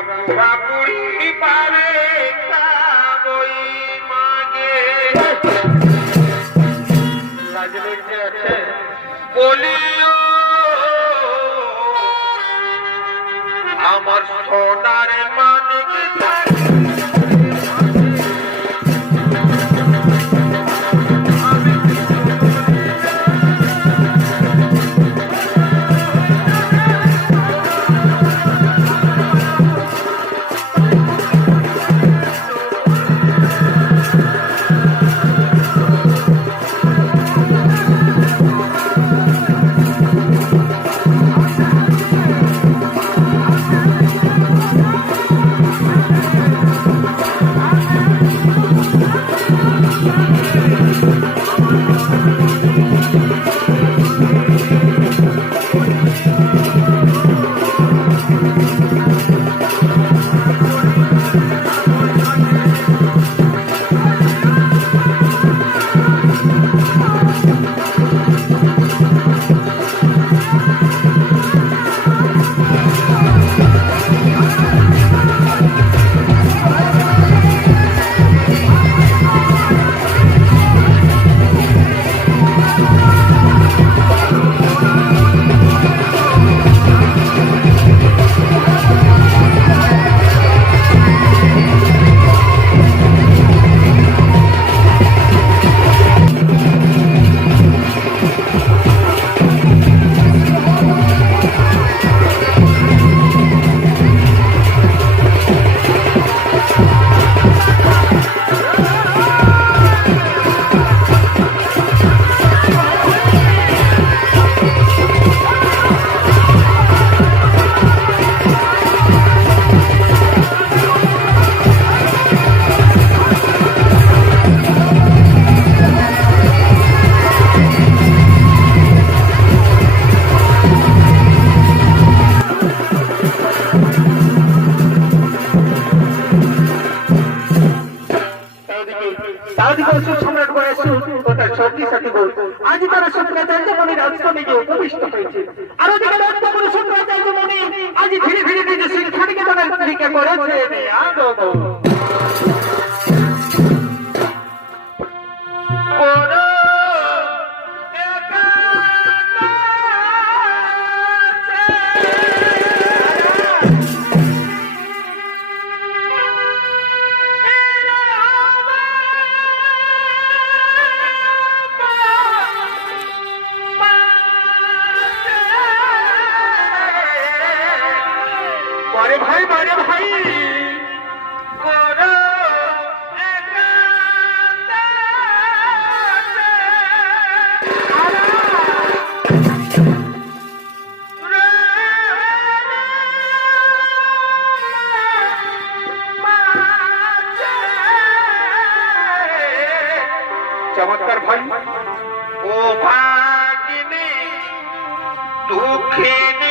পুরাপুরি পারে বই মাগে লাজলজ্জা আছে বলিও আমার সোনার মানিক आज तारा शंकराचार्य मुनि राजस्थाने गিয়ে উপবিষ্ট হয়েছে আর ওদিকে দত্তপুর শঙ্করাচার্য মুনি আজ ধীরে ধীরে নিজে শিক্ষাকে তাদের দিকে করেছে আগো बड़े भाई चमत्कार भाई ओ भागिनी दुखिनी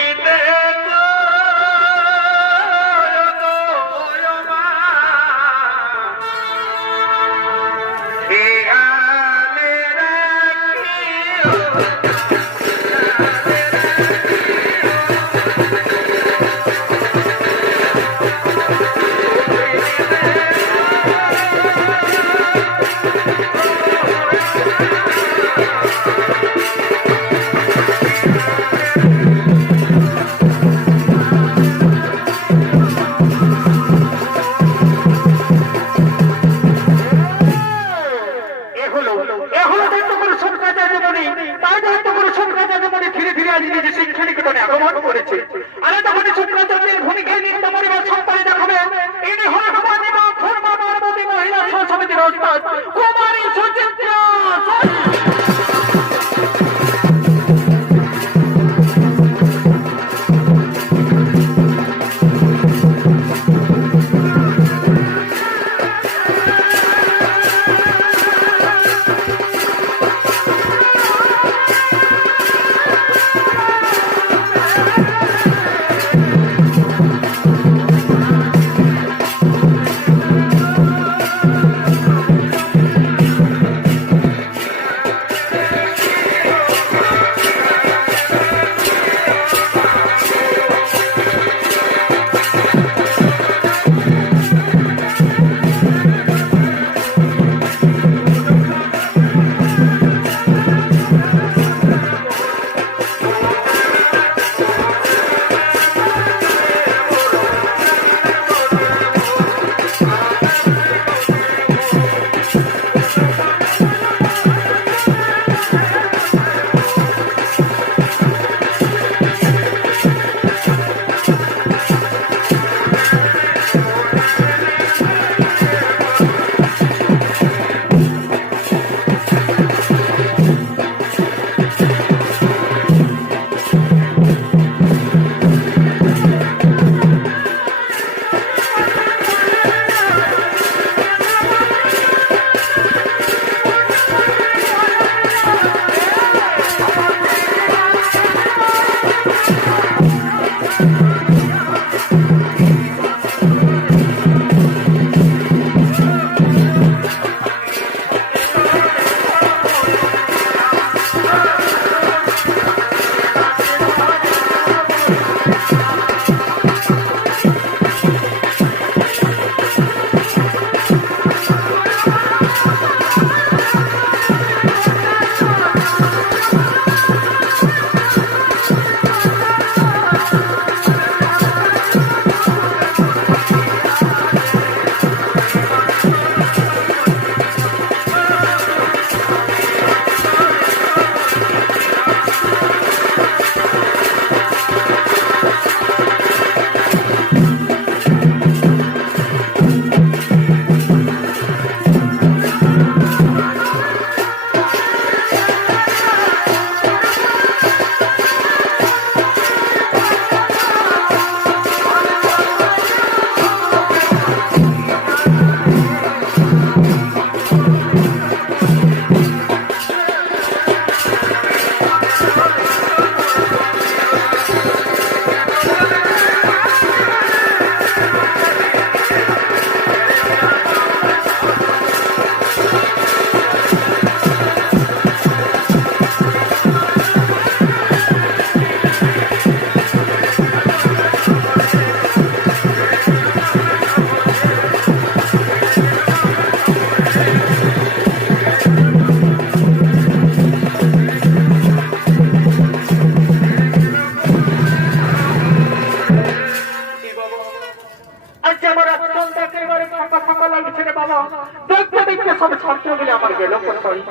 ছাত্র বলে আমার গেল কোথায়?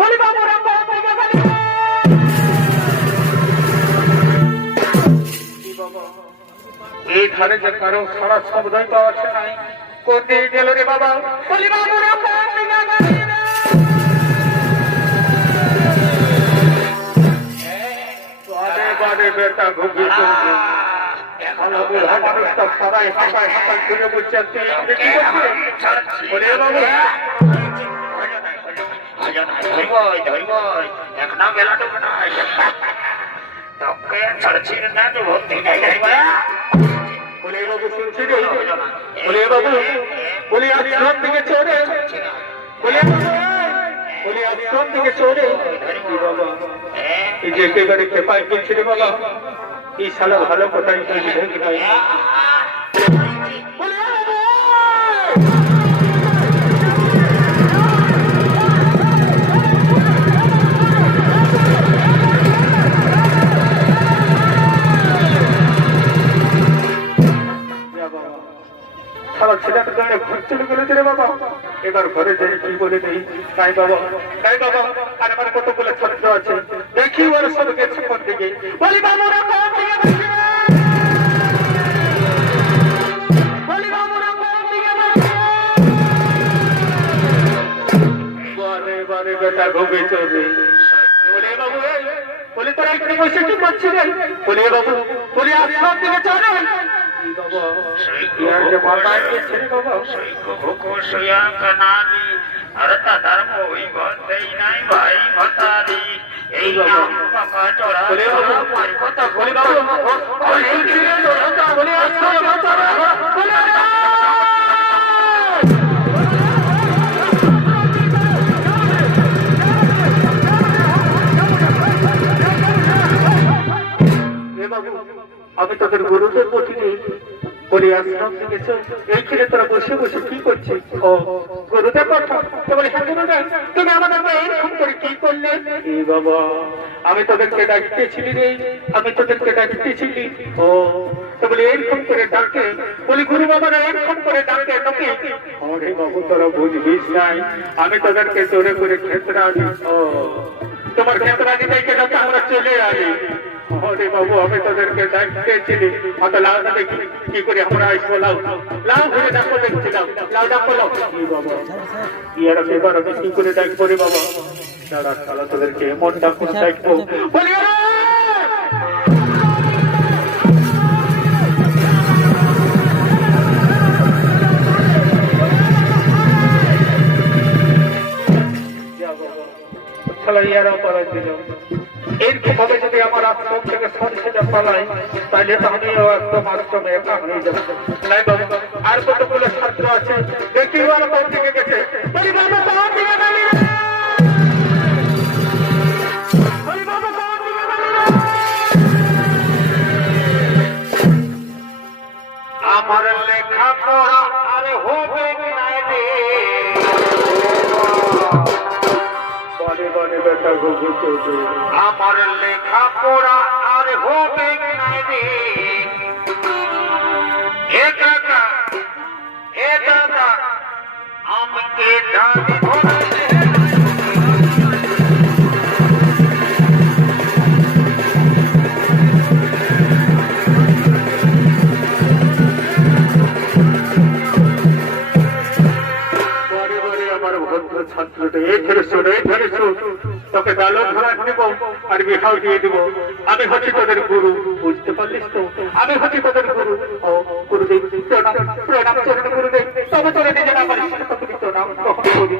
বলি বাবুরা কোন দিকে গেল? এই ধারে যে কারো সারা শব্দই পাওয়া আসে নাই, কোন দিকে গেল রে বাবা? বলি বাবুরা কোন দিকে গেল? বারে বেটা ঘুগি করছে ভালো বুড়া মানুষটা সবাই হাঁপায় হাঁপায় ঘুরে বলছে কি করছে? বলে বাবু বলে বাবু শুনছি রে, বলে বাবু বলি আশ্রম থেকে চলে, বলে বলি আশ্রম থেকে চলে বাবা এই যে একেবারে খেপায় বলছি রে বাবা, এই শালা ভালো কোথায় তৈরি হয়ে নাই। সারা ছেলেটা গায়ে ঘর চলে গেলে রে বাবা, এবার ঘরে যাই কি বলে নেই। তাই বাবা, তাই বাবা, আর আমার কতগুলো ছাত্র আছে দেখি ওরা সব গেছে কোন দিকে। বলি বাবুরা কোন দিকে গেছে? বলি বাবুরা কোন দিকে গেছে? বারে বারে বেটা ঘুমে চলে। বলে বাবু বলে তোরা একটু বসে কি করছিলেন? বলে বাবু বলি আশ্রম থেকে চলে আমি তোদের গুরুদের বলিনি, বলি আশ্রম থেকে এইখানে তোরা বসে বসে কি করছিস? ও গুরুদেব কথা বলি হ্যাঁ গুরুদেব, তুমি আমাদেরকে এইরকম করে কি করলে? এই বাবা আমি তোদেরকে ডাকতেছিলি রে, আমি তোদেরকে ডাকতেছিলি। ও তো বলি এইরকম করে ডাকে, বলি গুরু বাবারা এইরকম করে ডাকে তোকে? আরে বাবু তোরা বুঝবিস নাই, আমি তোদেরকে জোরে করে ক্ষেত্রে আনি। ও তোমার ক্ষেত্রে আনি দেখে যাতে আমরা চলে আসি। আরে বাবু আমি তোদেরকে ডাকতেছিলি, অত লাউ না দেখি কি করে আমরা আসবো? লাউ লাউ ঘুরে ডাকবো দেখছি, লাউ লাউ ডাকবো লাউ। বাবা ইয়ার এবার আমি কি করে ডাকবো রে বাবা? দাঁড়া শালা তোদেরকে এমন ডাকবো ডাকবো। বলি শালা ইয়ারা পড়াই দিল। এইভাবে যদি আমার আশ্রম থেকে সরিষে পালাই তাহলে তো আমিও একদম আশ্রমে একা হয়ে যাবো। নাই বাবু আর কতগুলো ছাত্র আছে দেখি ওরা কোন দিকে গেছে। বলি বাবা কোন দিকে গেলি? বলি বাবা কোন দিকে গেলি? আমার লেখা পড়া আর হবে নাই রে, বলে বলে বেটা ঘুঘু চৌধুরী, আমার লেখা পড়া আর হবে নাই রে। হে কাকা হে দাদা আমাকে জানি ভরে ছাত্রটা এই ধরে শোন, এই ধরে শোন, তোকে ডালো ধরা দেব আর বিহাও দিয়ে দিব। আমি হচ্ছি তোদের গুরু, বুঝতে পারলিস তো? আমি হচ্ছি তোদের গুরু। ও গুরুদেব প্রণাম প্রণাম চরণ গুরুদেব। তবে তোরা নিজের আমার প্রণাম কখন করবি?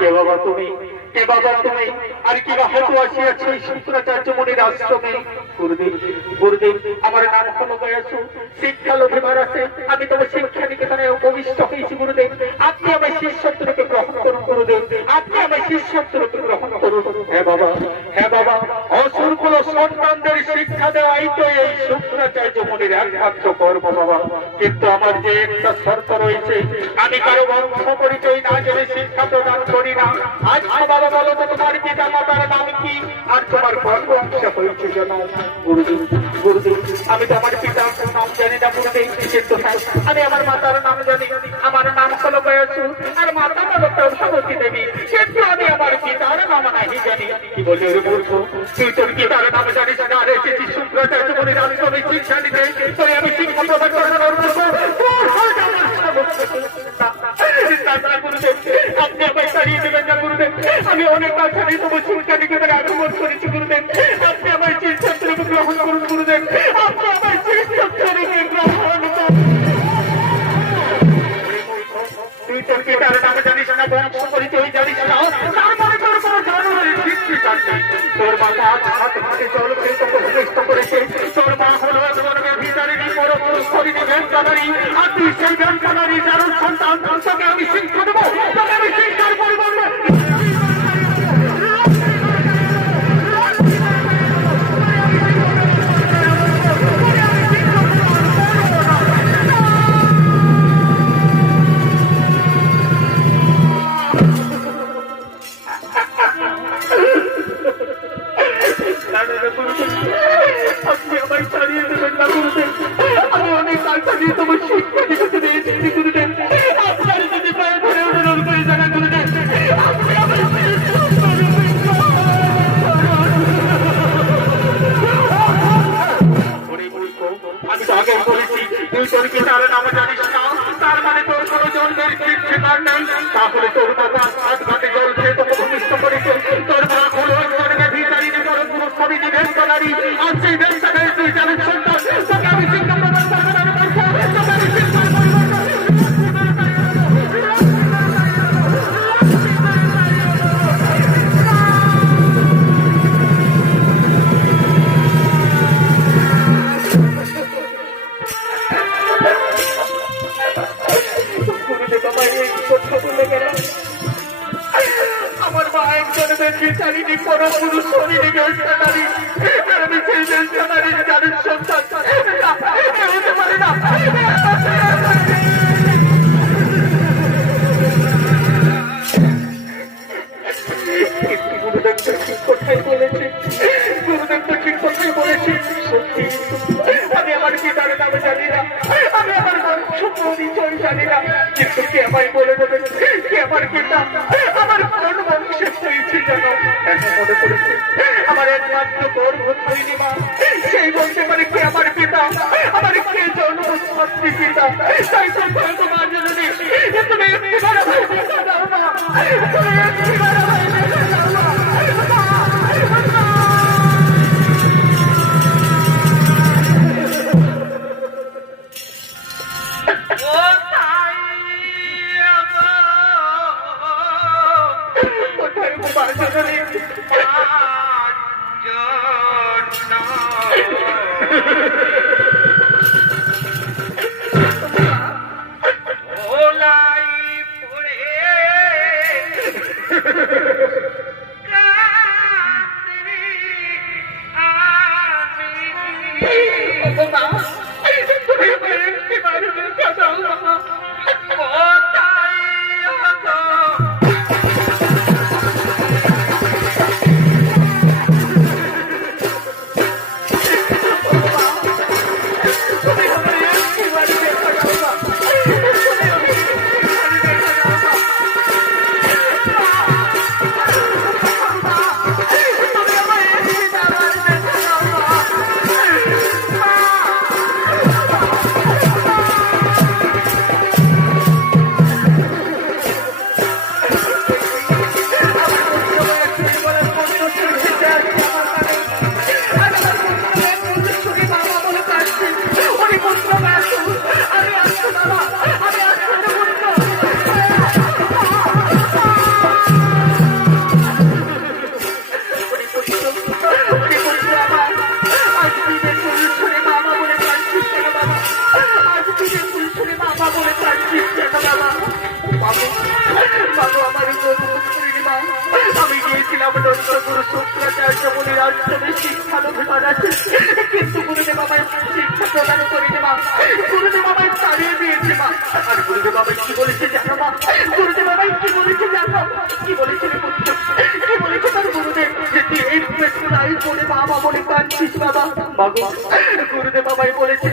কে বাবা তুমি? কে বাবা তুমি? আর কি বা হয়তো আসিয়াছে এই শুক্রাচার্য মুনির আশ্রমে। গুরুদেব গুরুদেব আমার নাম হলো গয়াসু, শিক্ষা লোভিবার আছে। আমি তোমার শিক্ষা নিকেতনে উপবিষ্ট হয়েছি গুরুদেব। আপনি আমার শিষ্যত্ব রূপে গ্রহণ করুন গুরুদেব, আপনি আমার শিষ্যত্ব রূপে গ্রহণ করুন। হ্যাঁ বাবা হ্যাঁ বাবা, অসুরকুল সন্তানদের শিক্ষা দেওয়াই তো এই শুক্রাচার্য মুনির একমাত্র কর্ম বাবা। কিন্তু আমার যে একটা শর্ত রয়েছে, আমি কারো বংশ পরিচয় না জেনে শিক্ষা প্রদান করি না। আজ বাবা বাবা বলো তো তোমার পিতা মাতার নাম কি আর তোমার কোন বংশ হয়েছে জানো? গুরুদেব গুরুদেব আমি তো আমার পিতার নাম জানি না গুরুদেব, কিন্তু আমি আমার মাতার নাম জানি। আমার নাম হলো বয়সু আর মাতা হলো প্রসবতী দেবী, কিন্তু আমি আমার পিতার নাম নাহি জানি। কি বলি ওরে মূর্খ, তুই তোর পিতার নাম জানিস না? আর এসেছি শুক্রাচার্য বলে আমি তবে শিক্ষা নিতে, তবে আমি শিক্ষা প্রদান করবো। আপনি আমায় তাড়িয়ে দেবেন না গুরুদেব, আমি অনেক বাচ্চা নিয়ে তবু শিক্ষা নিকেতনে আগমন করেছি গুরুদেব। আপনি আমার চিকিৎসাকে গ্রহণ করুন গুরুদেব, আপনি আমার চিকিৎসাকে গ্রহণ করুন। তুই তোর পিতার নাম জানিস না, বংশ পরিচয় জানিস না, তারপরে তোর কোনো জানুয়ারি শিক্ষি চাচ্ছে। তোর মা হাত হাতে জল করে তোকে ভূমিষ্ঠ করেছে। তোর মা হলো ধর্মের ভিতরে পরপুরুষ শরীরে ব্যাংকারি, আর তুই সেই ব্যাংকারি যার সন্তান। তোকে আমি শিক্ষা দেবো, তোকে আমি শিক্ষার পরিবর্তে আপনি আমায় তাড়িয়ে দেবেন না গুরুদেব, আমি অনেক বাচ্চা নিয়ে তোমার শিক্ষা নিতে দিয়েছি গুরুদেব। আপনার যদি পায়ে ধরে অনুরোধ করে জানা গুরুদেব, আপনি আমায় আমি তো আগে বলেছি তুই তোর পিতার নাম জানিস না, তার মানে তোর কোনো জন্মের ঠিক ঠিকার নেই। তাহলে তোর বাবা হাত ঘাটে জল খেয়ে তোকে ভূমিষ্ঠ করেছে। তোর মা হলো ধর্মের ভিতরে পরপুরুষ শরীরে ব্যাংকারি, আর সেই ব্যাংকারের তুই জানিস সন্তান। তোকে আমি শিক্ষা প্রদান করবো না, তোকে আমি শিক্ষার আমার মা একজন বেঁচে পরপুরুষ শরীরে বেঁচে, আমি সেই বেঁচে জানিস সন্তান হতে পারে না। গুরুদেব তো ঠিক কথাই বলেছে, গুরুদেব তো ঠিক কথাই বলেছে। সত্যি আমি আমার পিতার নাম জানি না, আমি আমার বংশ পরিচয় জানি না, কিন্তু কে আমায় বলে দেবেন কে আমার পিতা, আমার কোন বংশের হয়েছে জানো? এখন মনে পড়েছে আমার একমাত্র গর্ভধারিণী মা, সেই বলতে পারে কে আমার পিতা, আমার কে জন্মস্পত্তি পিতা। তাই তো তোমার জন্য তুমি একটিবার আমায় দেখা দাও না, তুমি একটিবার আমায় দেখা দাও না। গুরু শুক্রাচার্য মুনির আশ্রমে শিক্ষানুষ্ঠান আছে, কিন্তু গুরুদেব আমায় শিক্ষা প্রদান করিনি মা, গুরুদেব আমায় তাড়িয়ে দিয়েছে মা। আর গুরুদেব আমায় কি বলেছে জানো মা? গুরুদেব আমায় কি বলেছে জানো? কি বলেছিল পুত্র? নাই বলে বাবা বলে কাঁদছিস বাবা? বাবা গুরুদেব বাবাই বলেছে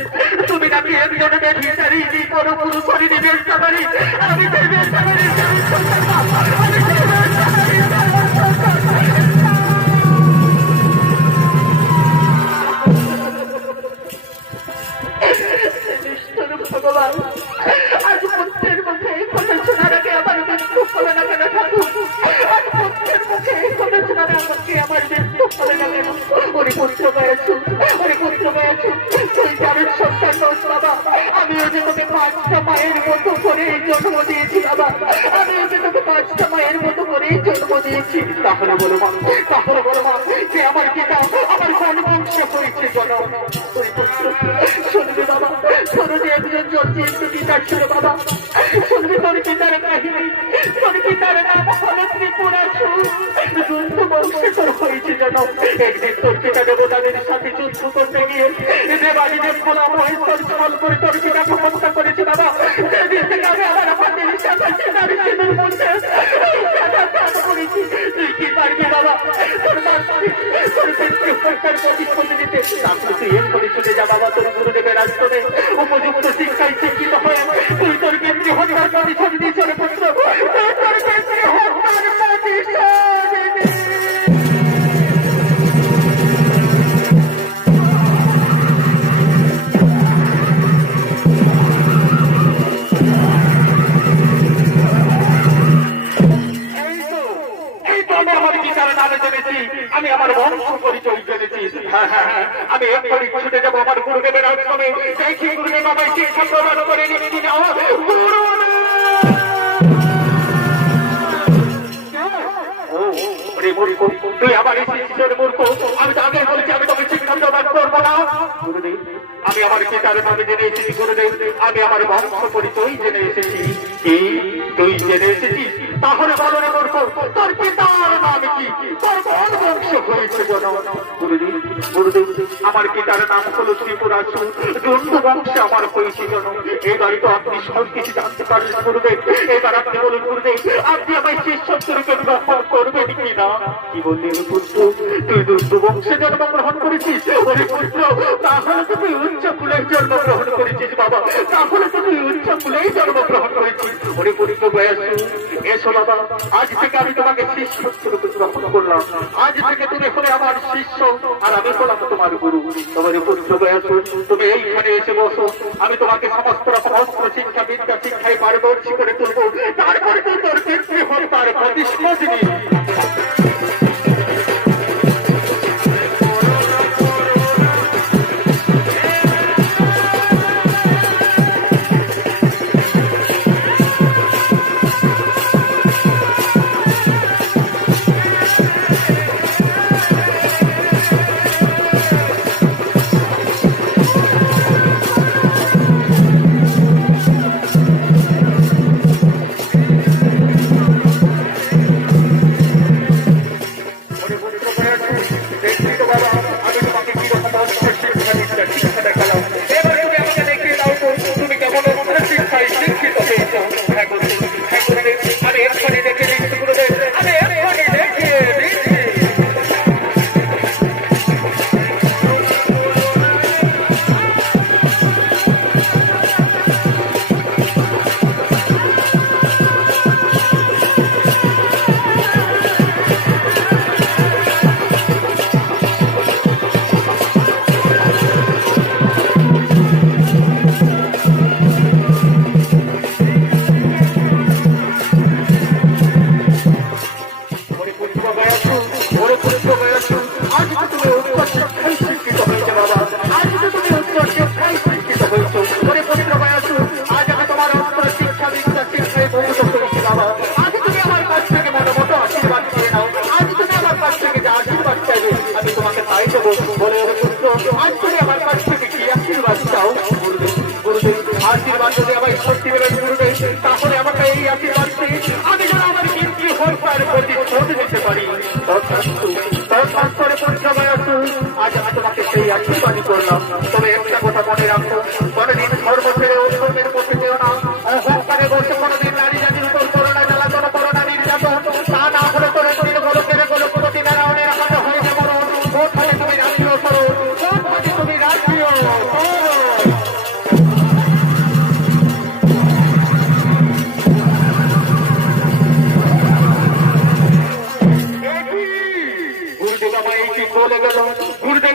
তুমি নাকি একজনের ভিখারি কোনো পুরো শরীরে বেরতে পারি। আমি সেই বেরতে ভগবান আজ পুত্রের মুখে এই কথা শোনার আগে আমার মৃত্যু হবে না কেন ঠাকুর? আজ পুত্রের মুখে এই কথা শোনার আমাকে আমার মৃত্যু হবে না কেন? ওরে পুত্র পেয়েছ, ওরে পুত্র পেয়েছ, তুই যাবেন সন্তান দোষ বাবা। আমিও যে তোকে 5টা মায়ের মতো করে জন্ম দিয়েছি বাবা, আমিও যে তোকে 5টা মায়ের মতো করে জন্ম দিয়েছি। তাহলে বলো মা, তাহলে বলো মা যে আমার পিতা আমার কোন বংশ হয়েছে জন্ম? ওই পুত্র শুনবে বাবা, শোনো যে একজন জন্মিত পিতা ছিল বাবা। শুনবে তোর পিতার কাহিনী, তোর পিতার নাম হলো ত্রিপুরাসুর। যুদ্ধ বংশে তোর হয়েছে যেন। একদিন তোর পিতা দেবতাদের সাথে যুদ্ধ করতে গিয়ে দেবাদিদেব গোলাম মহেশ্বর জল করে তোর পিতাকে হত্যা করেছে বাবা। সেদিন থেকে আমি আমার হাতের সাথে সেনারি সেনার মধ্যে করেছি। তুই কি পারবি বাবা তোর তোর পিতৃ হত্যার প্রতিশোধ নিতে? তারপর তুই এর করে চলে যা বাবা তোর গুরুদেবের আশ্রমে উপযুক্ত শিক্ষায় শিক্ষিত হয়ে তুই তোর পিতৃ হত্যার প্রতিশোধ দিয়ে চলে পুত্র, তোর পিতৃ হত্যার প্রতিশোধ। আমি আমার বংশ পরিচয় জেনেছি। হ্যাঁ হ্যাঁ হ্যাঁ, আমি এক্ষুনি ছুটে যাবো আমার গুরুদেবের আশ্রমে। দেখি গুরুদেব আমায় শিক্ষা প্রদান করে নিচ্ছি না। তুই আমার এই শিষ্যের মূর্খ, আমি তো আগে বলছি আমি তোকে শিক্ষা প্রদান করবো না। গুরুদেব আমি আমার পিতার নামে জেনে এসেছি। গুরুদেব আমি আমার বংশ পরিচয় জেনে এসেছি। কি তুই জেনে এসেছিস? তাহলে বলো রে মূর্খ তোর পিতার নাম কি, তোর কোন বংশ হয়েছে জন? গুরুদেব গুরুদেব আমার পিতার নাম হলো ত্রিপুরাসুর, দণ্ড বংশে আমার হয়েছে জন। এবারে তো আপনি সব কিছু জানতে পারলেন গুরুদেব। এবার আপনি বলুন গুরুদেব আপনি আমায় শিষ্যত্বরূপে গ্রহণ করবেন কি না? কি বললেন পুত্র তুই দণ্ড বংশে জন্মগ্রহণ করেছিস? ওরে পুত্র তাহলে তুমি উচ্চ কুলে জন্মগ্রহণ করেছিস বাবা, তাহলে তুমি উচ্চ কুলেই জন্মগ্রহণ করেছিস। ওরে পুত্র বয়স এসো বাবা, আজ থেকে আমি তোমাকে শিষ্যত্বরূপে গ্রহণ করলাম। আজ থেকে তুমি হলে আমার শিষ্য আর আমি হলাম তোমার গুরু। তোমার পুত্র বয়স তুমি এইখানে এসে বসো, আমি তোমাকে সমস্ত রকম অস্ত্র শিক্ষা বিদ্যা শিক্ষায় পারদর্শী করে তুলবো। তারপরে তো তোর পিতৃ হত্যার প্রতিশোধ নিই। আশীর্বাদ যদি আমায় সত্যি বলেন গুরুদেব, তাহলে আমাকে এই আশীর্বাদ দিয়ে আমি যেন আমার পিতৃ হত্যার প্রতিশোধ নিতে পারি। তৎসত্তরে পরিচয় আসুন, আজ আমি তোমাকে সেই আশীর্বাদই করলাম। তবে একটা কথা মনে রাখো, কোনদিন ধর্ম ছেড়ে অধর্মের পথে যেও না। অহংকারে বসে কোনদিন নারী জাতির উপর করোনা জ্বালাতন, করোনা নির্যাতন, তা না হলে তোর গোলকের গোলকুলতি নারায়ণের হাতে হয়ে যাবো।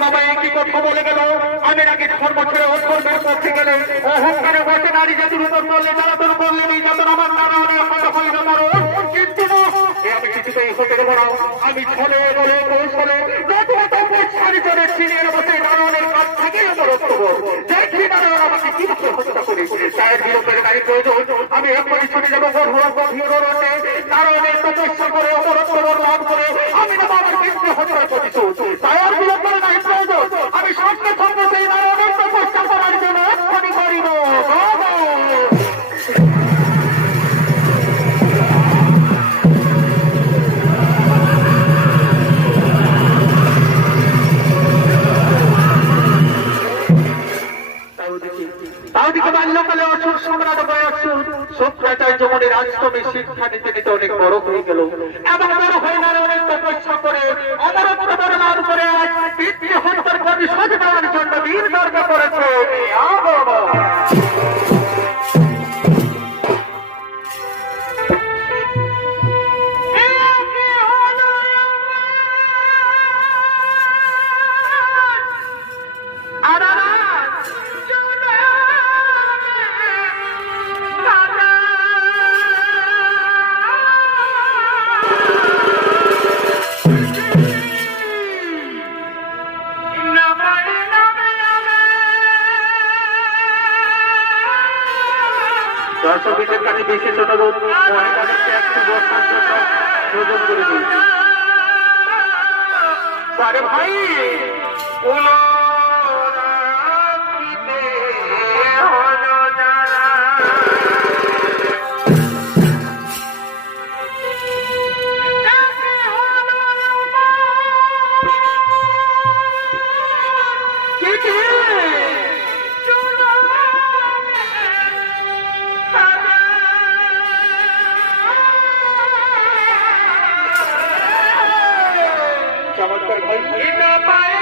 বাবা একই কথা বলে গেল, আমি নাকি ধর্ম ছেড়ে অধর্মের পক্ষে গেলে অহংকারে বসে নারী জাতির উপর করলে জ্বালাতন করলে নির্যাতন আমার নারায়ণে হতে হইল মরণ। কিন্তু আমি কিছুতেই হতে দেবো না। আমি ছলে বলে কৌশলে সারিচরে সিনিয়র বসে নারায়ণের কাছ থেকে দেখি নারায়ণ আমাকে কিভাবে হত্যা করে তার বিরুদ্ধে নারী প্রয়োজন। আমি একবারই ছুটে যাবো নারায়ণের তপস্যা করে অমরত্ব লাভ করে আমি না আমার বিরুদ্ধে হত্যা করেছি। তার বিরুদ্ধে নারী প্রয়োজন। আমি সঙ্গে সঙ্গে সেই নারায়ণের তপস্যা করার জন্য এক্ষুনি করিব। তাওদিকে বাল্যকালে অসুর সম্রাট বয়সুর শুক্রাচার্য মনির আশ্রমে শিক্ষা নিতে নিতে অনেক বড় হয়ে গেল এবং বড় হয়ে নারায়ণের তপস্যা করে অমরত্ব লাভ করে পিতৃ হত্যার প্রতিশোধ নেওয়ার জন্য বীর দর্গ করেছে। দর্শকদের কাছে বিশেষ অনুরোধ, মহিলাদেরকে একটু বসার জন্য সুযোগ করে দিন। আরে ভাই চমৎকার ভাই ভাই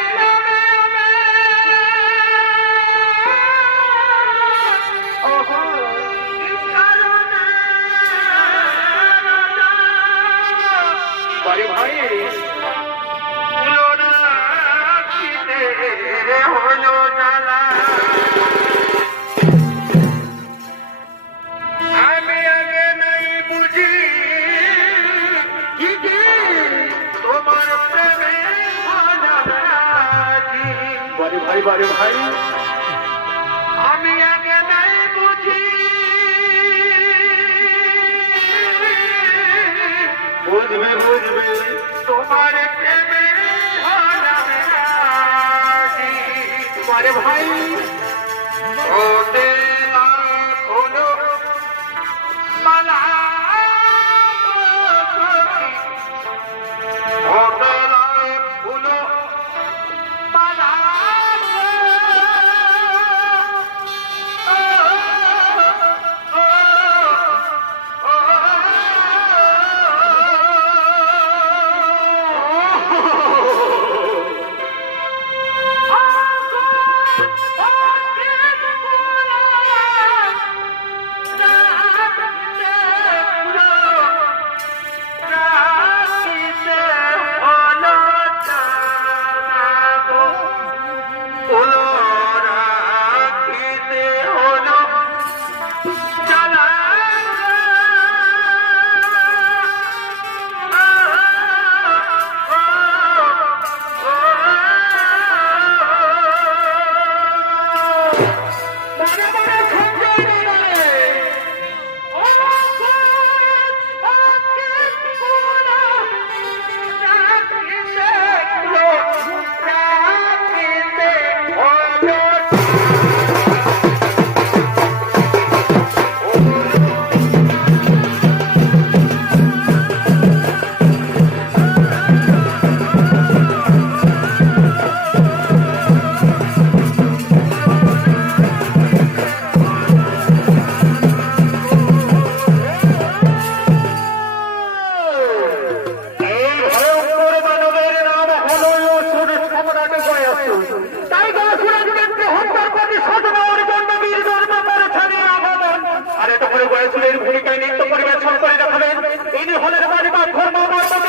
আমি আগে নাই বুঝি তোমার প্রেমে ভাই বারে ভাই আমি আগে নাই বুঝি বুঝবে বুঝবে তোমার প্রেমে বারে ভাই ওতে হলো মালা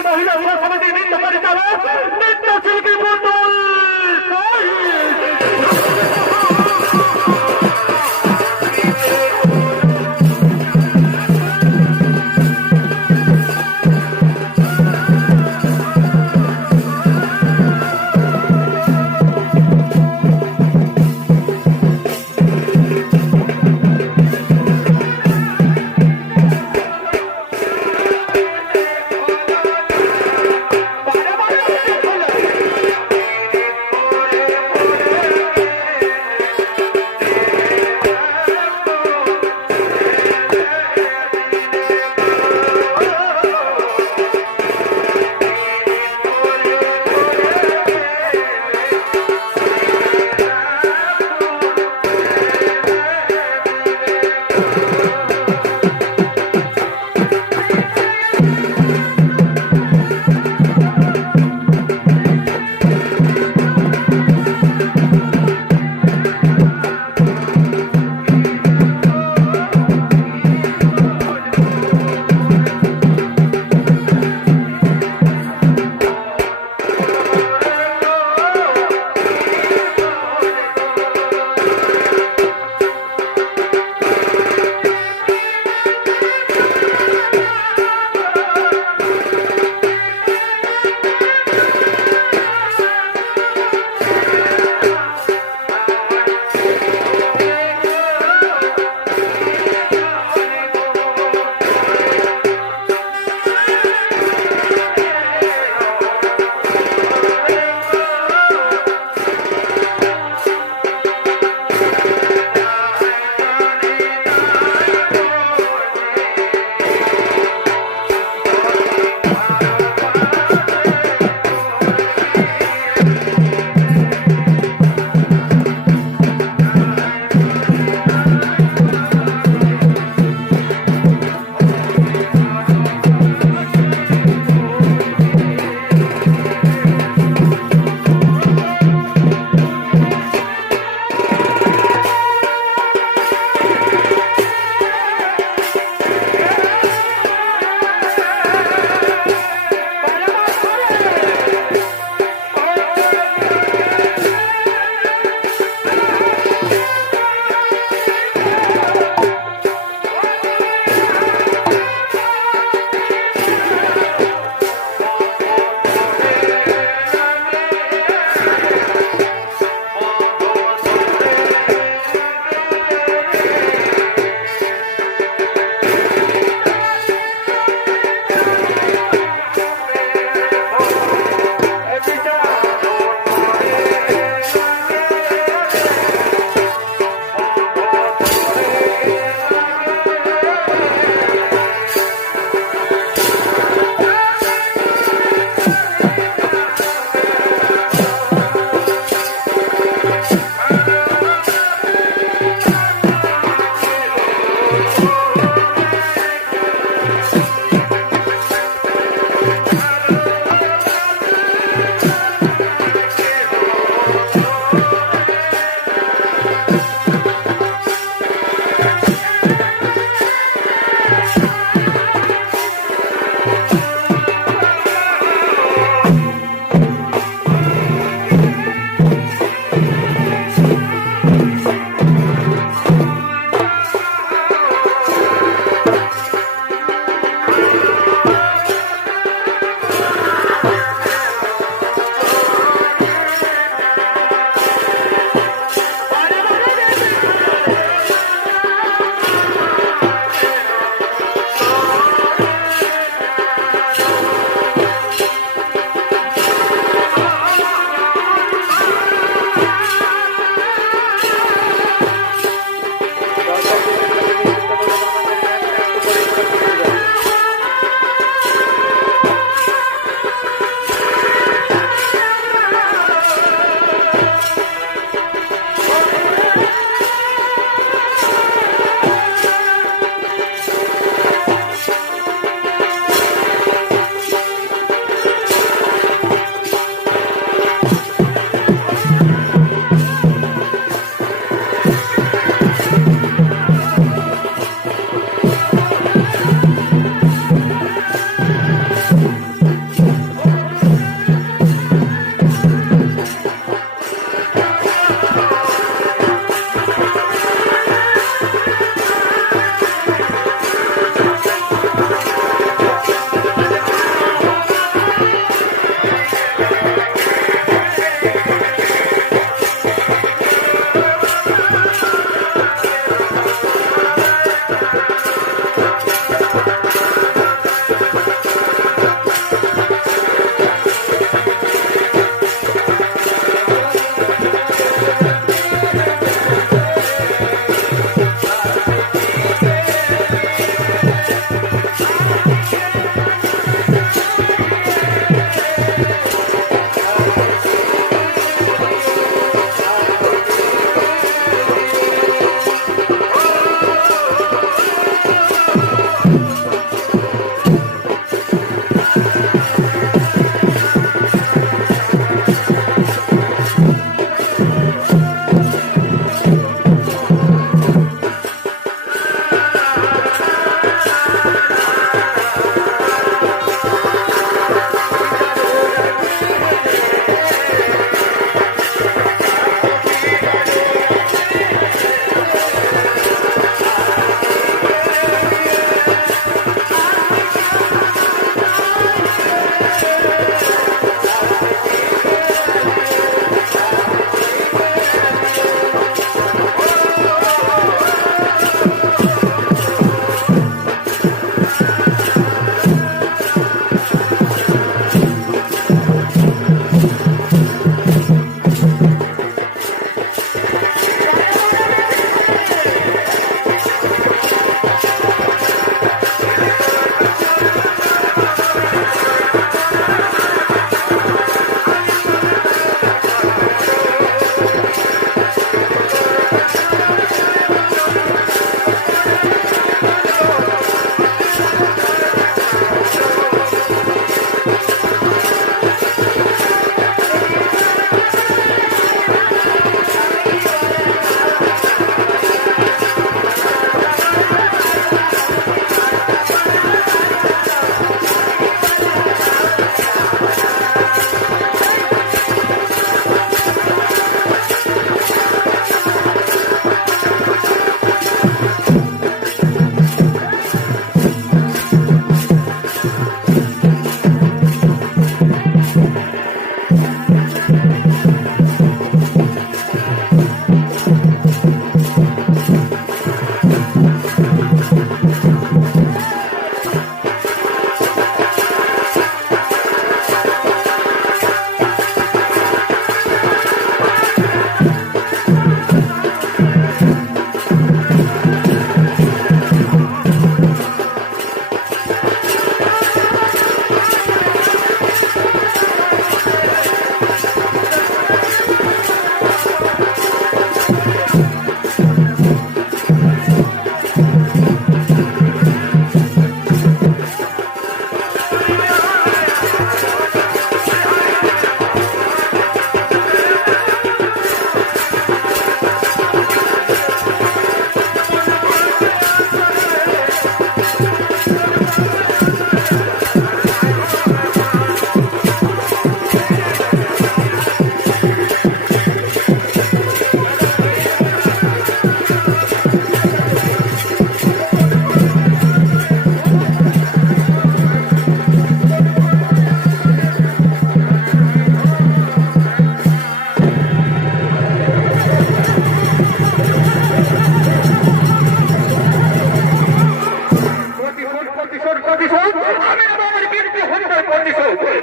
মহিলা সমিতি নৃত্য পরিচালক নৃত্য শিল্পী মন্ডল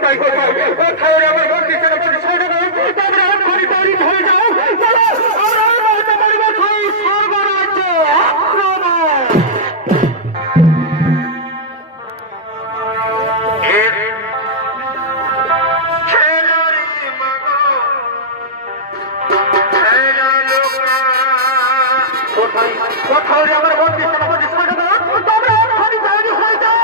তাই কোথায় কোথায় আমার বন্ধু ছেলে বন্ধু ছেড়ে দেবো তাদের আমার ঘরে তৈরি হয়ে যাও চলো আমরা বলতে পারিব সেই স্বর্গরাজ্য কোথাও আমার বন্ধু ছেলে বন্ধু ছেড়ে দেবো তোমরা ঘরে তৈরি হয়ে যাও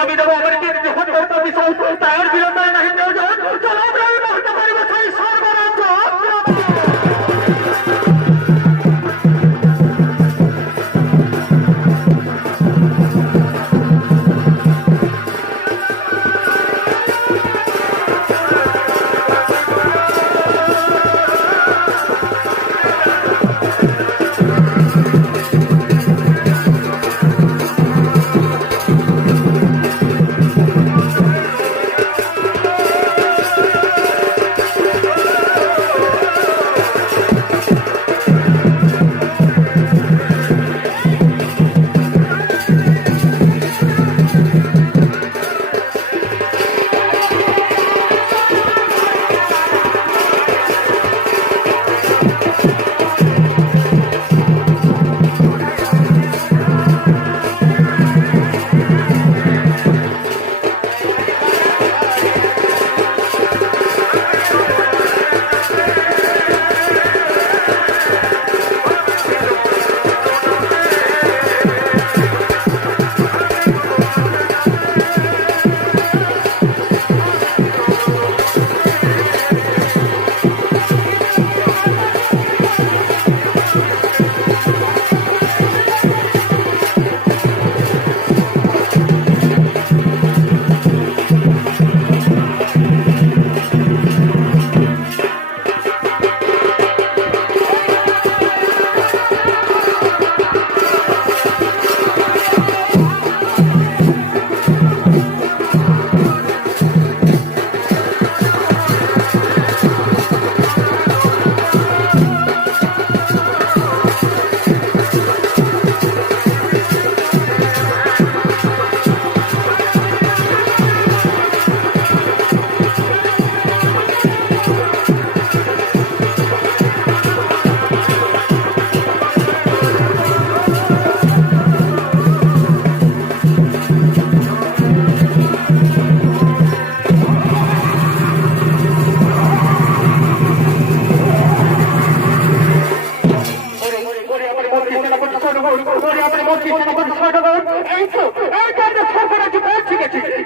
আমি দেবো আমার তার বিলম্বে নাহি চলো আমরা বলতে পারিব সেই সর্বরাজ্য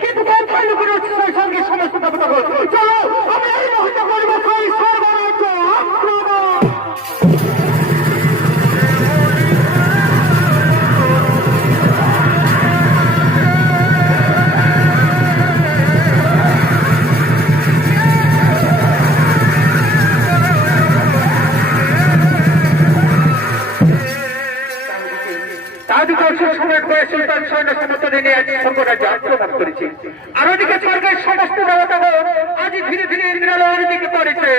কিন্তু সঙ্গে সমস্ত চলো আমি এই মুহূর্তে করিব সেই সর্বরাজ্য আর ওদিকে স্বর্গের সমস্ত দেবতাগণ আজ ধীরে ধীরে ইন্দ্রালয়ের দিকে পড়েছে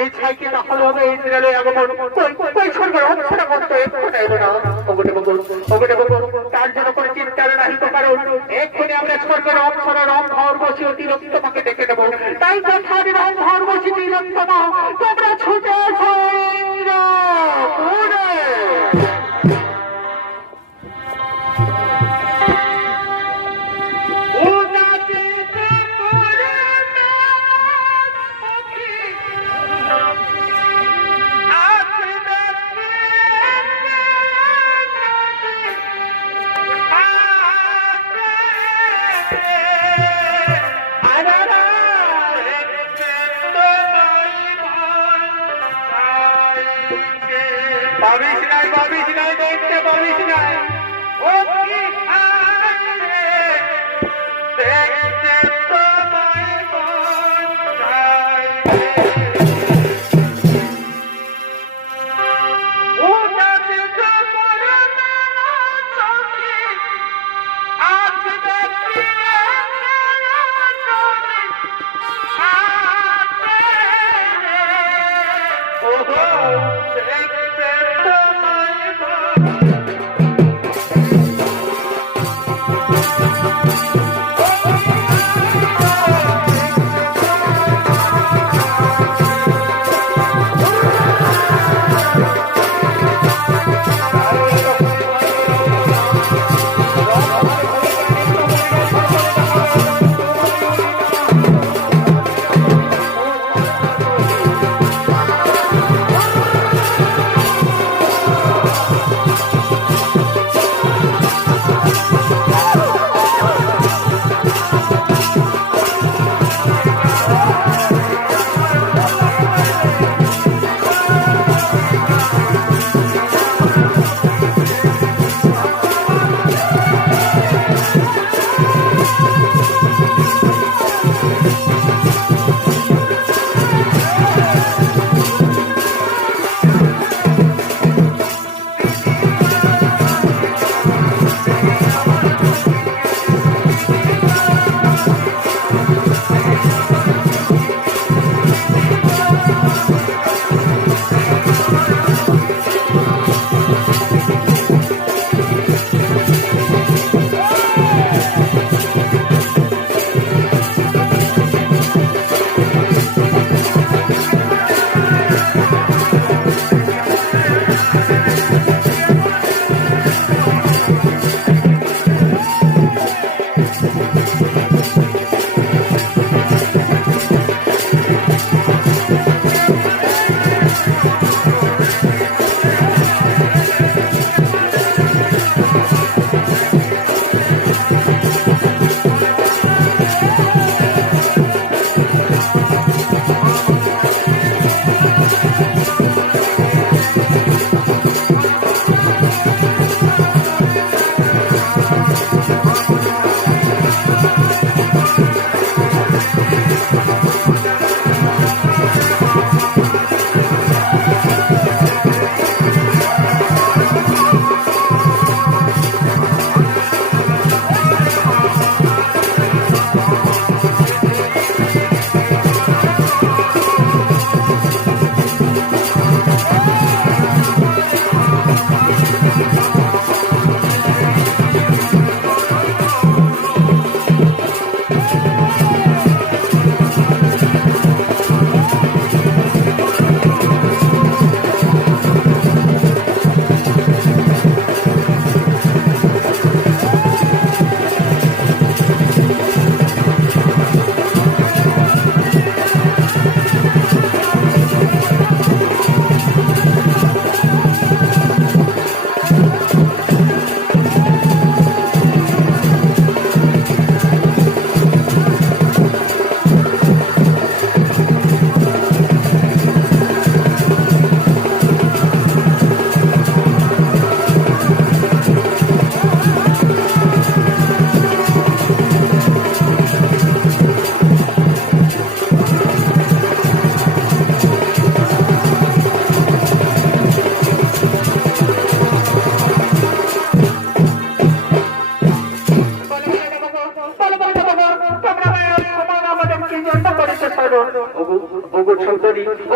এই ছাইকে তাহলে হবে ইন্দ্রালয় আগমন ওই স্বর্গের অপসরা করতে এব না ওগটে বগো তার জন্য কোনো চিন্তার নাহিত কারণ এক্ষুনি আমরা স্বর্গের অপসরা রম্ভর বসি তিলোত্তমাকে ডেকে দেবো তাই কথা রম্ভর বসি তিলোত্তমা তোমরা ছুটে এসো ইন্দ্রপুরে। বাবিস নাই দেখতে পাবিস নাই ও কি দেখতে তোমায় মন ও যাতে তোমার চোখে আজ দেখতে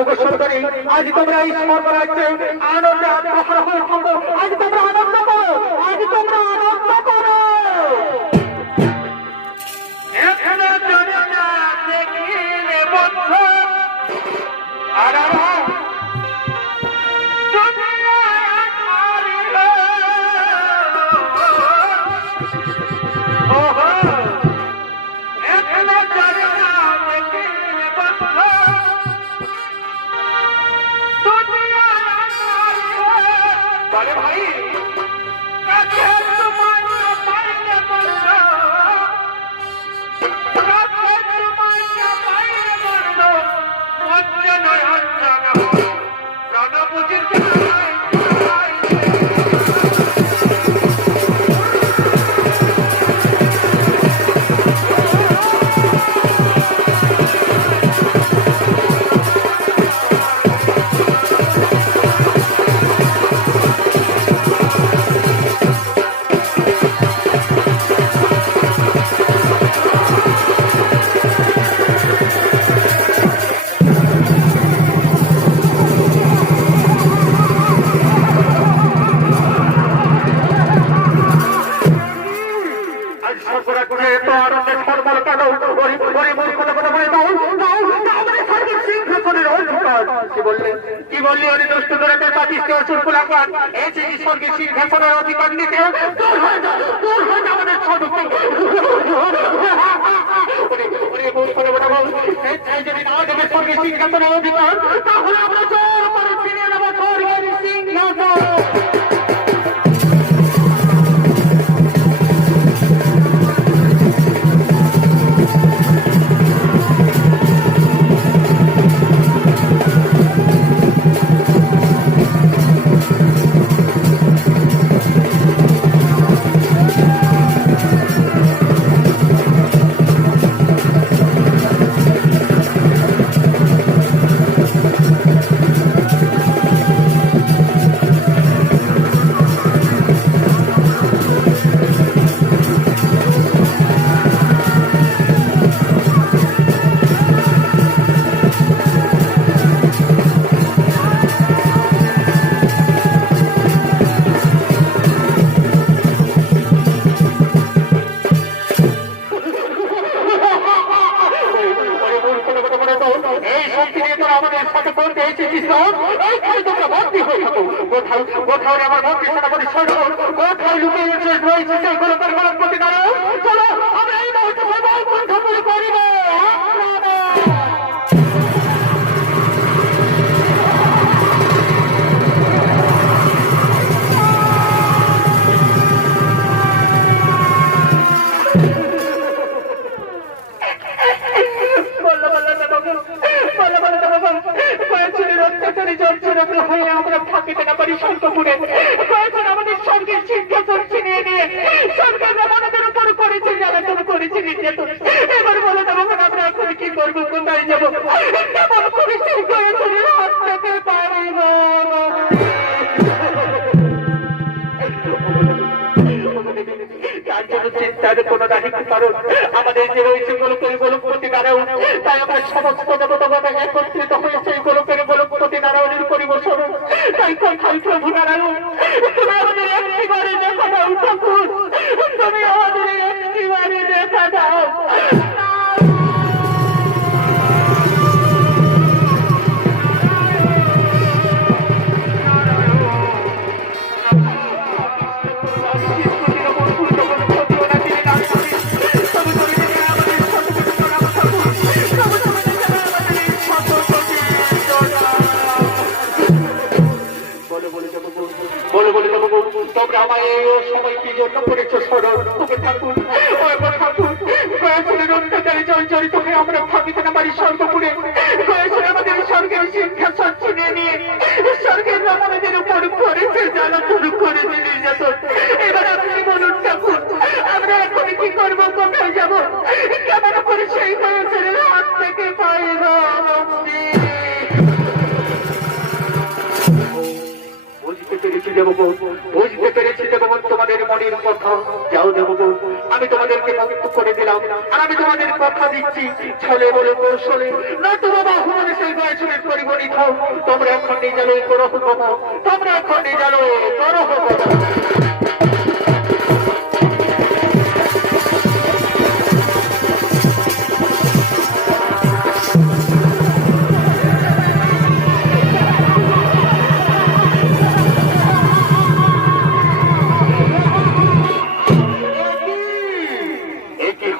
ওগো সুন্দরী, আজ তোমরা এই সর্বরাজ্যে আনন্দে আত্মহারা হয়ে থাকো। আজ তোমরা আনন্দ করো, আজ তোমরা আনন্দ করো। এখনো জানি না দেখিলে বন্ধু আর কি বললি ওরে দুষ্ট করে পাঠিয়ে অসুর কুলাকার এই যে স্বর্গে সিংহাসনের অধিকার নিতে দূর হয়ে যা আমাদের স্বর্গ যদি না দেবে স্বর্গে সিংহাসনের অধিকার তাহলে আমরা জোর করে ফিরে নেবো স্বর্গের সিংহাসন। কোথাও আমার মন্ত্রী সেনাপতি সৈন্য কোথায় লুকিয়ে রয়েছে সেইগুলো প্রতি দাঁড়াও। চলো আমরা এই মুহূর্তে বৈকুণ্ঠপুরে করিব। আমরা থাকিতে না পারি শঙ্করপুরে আমাদের সঙ্গে সিংহাসন ছিনিয়ে নিয়ে সরকার আমাদের উপর করেছে জ্বালাতন করেছে নির্যাতন। এবার বলে দেবো আমরা এখন কি করবো, কোথায় যাবো, কেমন করে সিংহাসনের হাত থেকে পারিব। তার জন্য চিন্তার কোনো দায়িত্ব কারণ আমাদের যে রয়েছে গোলকের গোলকপতি নারায়ণ, তাই আমরা সমস্ত দেবতাগণ একত্রিত হয়ে সেই গোলকের গোলকপতি নারায়ণের করিব স্মরণ। তাই কোথায় প্রভু নারায়ণ তুমি আমাদের একটিবারে দেখা দাও ঠাকুর, তুমি আমাদের একটিবারে দেখা দাও। তোমরা আমায় এই সময় কি জন্য করেছো স্মরণ ঠাকুর? অত্যাচারী জর্জরিত হয়ে আমরা ভাবিতে না পারি স্বর্গপুরে আমাদের স্বর্গের সিংহাসন ছিনিয়ে নিয়ে স্বর্গের আমাদের উপর করেছে জ্বালাতন করেছে নির্যাতন। এবার আপনি বলুন ঠাকুর আমরা এখন কি করবো, কোথায় যাবো, কেমন করে সেই বয়সের হাত থেকে পাইব মুক্তি? বুঝতে পেরেছি দেবগণ, বুঝতে পেরেছি দেবগণ তোমাদের মনের কথা। যাও দেবগণ আমি তোমাদেরকে মুক্ত করে দিলাম। আর আমি তোমাদের কথা দিচ্ছি, ছলে বলে কৌশলে না তো বাবা হুমনে সেই বয়সের পরিগণিত হও। তোমরা এখন নিজালো করো হবো, তোমরা এখন নিজালো করো হবো।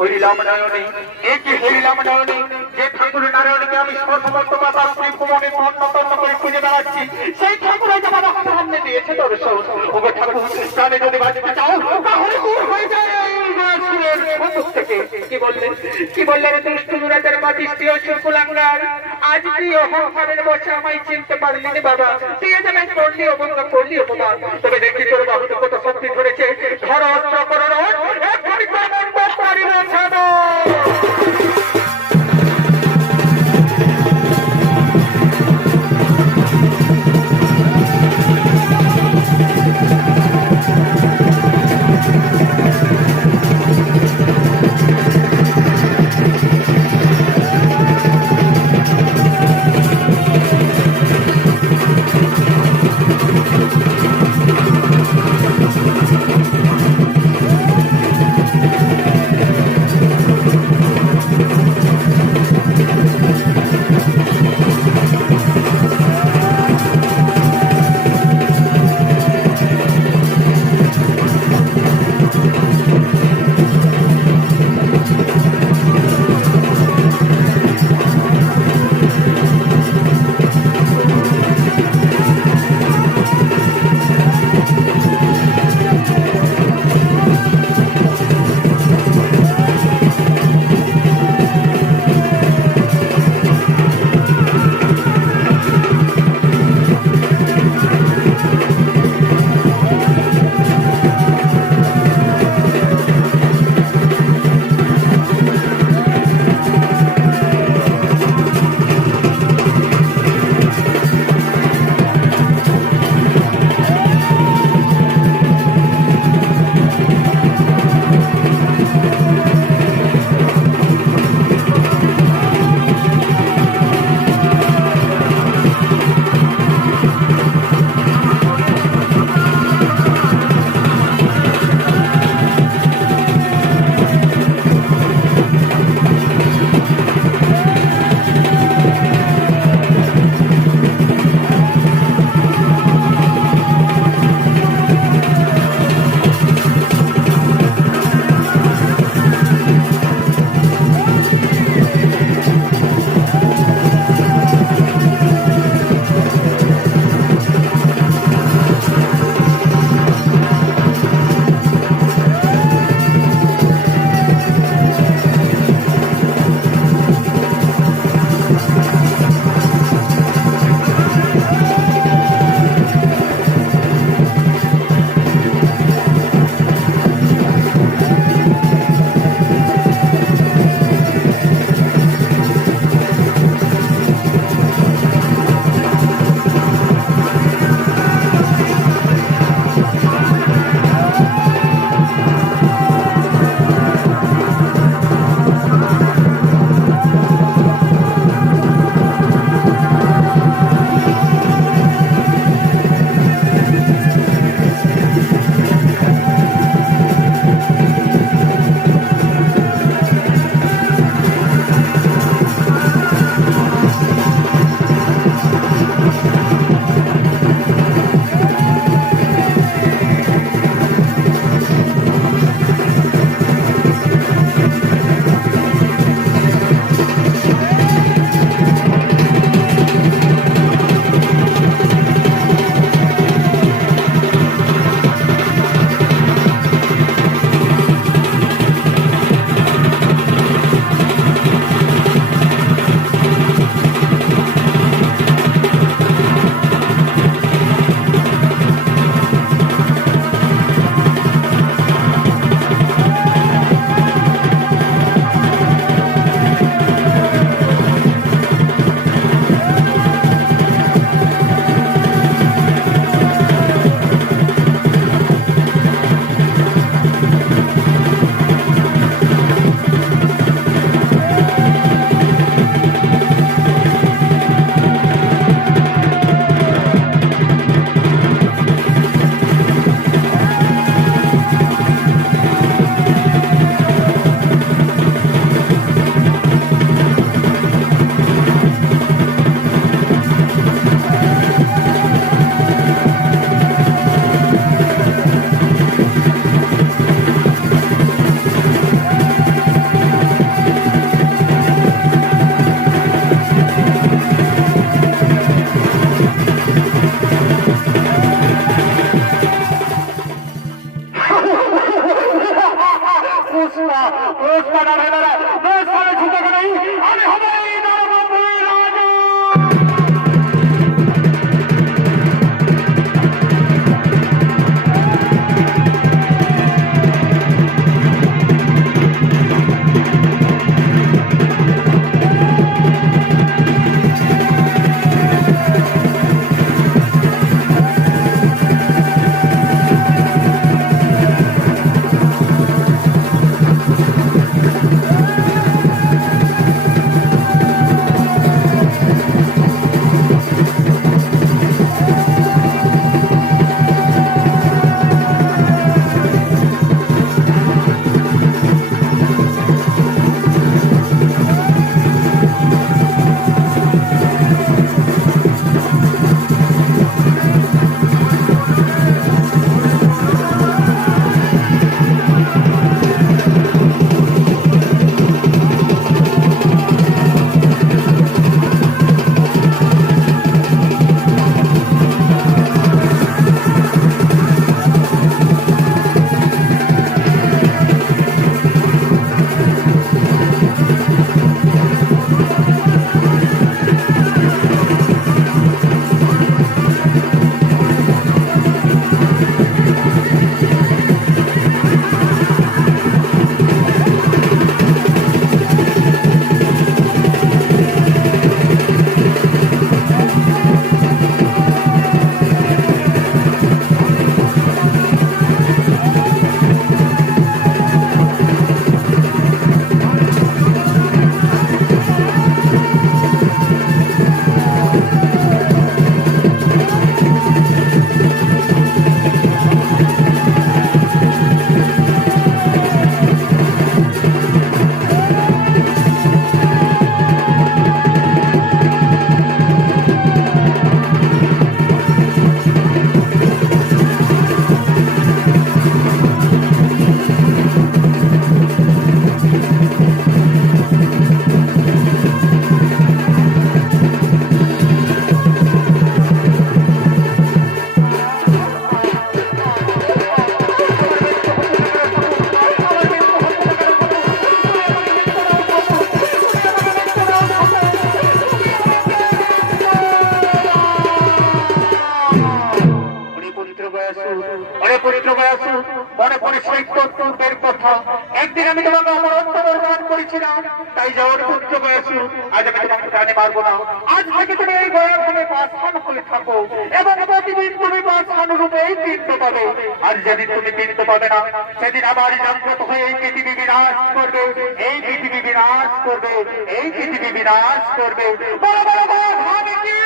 হরিলাম নারায়ণী, একই হরিলাম নারায়ণী, যে ঠাকুর নারায়ণকে আমি সর্বমত বাবা শ্রী কুমনে তন্ন করে খুঁজে বেড়াচ্ছি, সেই ঠাকুর আজ আমার সামনে দিয়েছে দর্শন। ওগো ঠাকুর, প্রাণে যদি বাঁচতে চাও তাহলে দূর হয়ে যায় থেকে। কি বললেন দুষ্টু দুরাচার পাপিষ্টি ও শুকুলাঙ্গার, আজ তুই অহংকারের বসে আমায় চিনতে পারলি না বাবা। তুই যেন করলি অবজ্ঞা করলি অপমান, তবে দেখি তোর বাহুতে কত শক্তি ধরেছে। ধর অস্ত্র করো এক্ষুনি তোর পারিব ছাড়ো। একদিন আমি তোমাকে আমার অন্তর্দান করেছিলাম, তাই যাওয়ার পুত্র বয়সী আজ আমি তোমাকে প্রাণে মারবো না। আজ থেকে তুমি এই গয়াখানে পাঁচখান হয়ে থাকো এবং প্রতিদিন তুমি পাঁচখান রূপেই পিণ্ড পাবে। আর যেদিন তুমি পিণ্ড পাবে না, সেদিন আমার জাগ্রত হয়ে এই পৃথিবী বিনাশ করবে, এই পৃথিবী বিনাশ করবে, এই পৃথিবী বিনাশ করবে। বড় বড় বড় ভাবে কি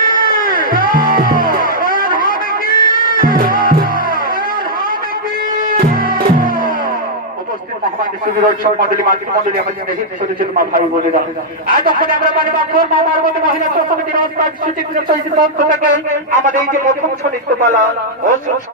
আমাদের এই যে প্রথম সনিত্য পালা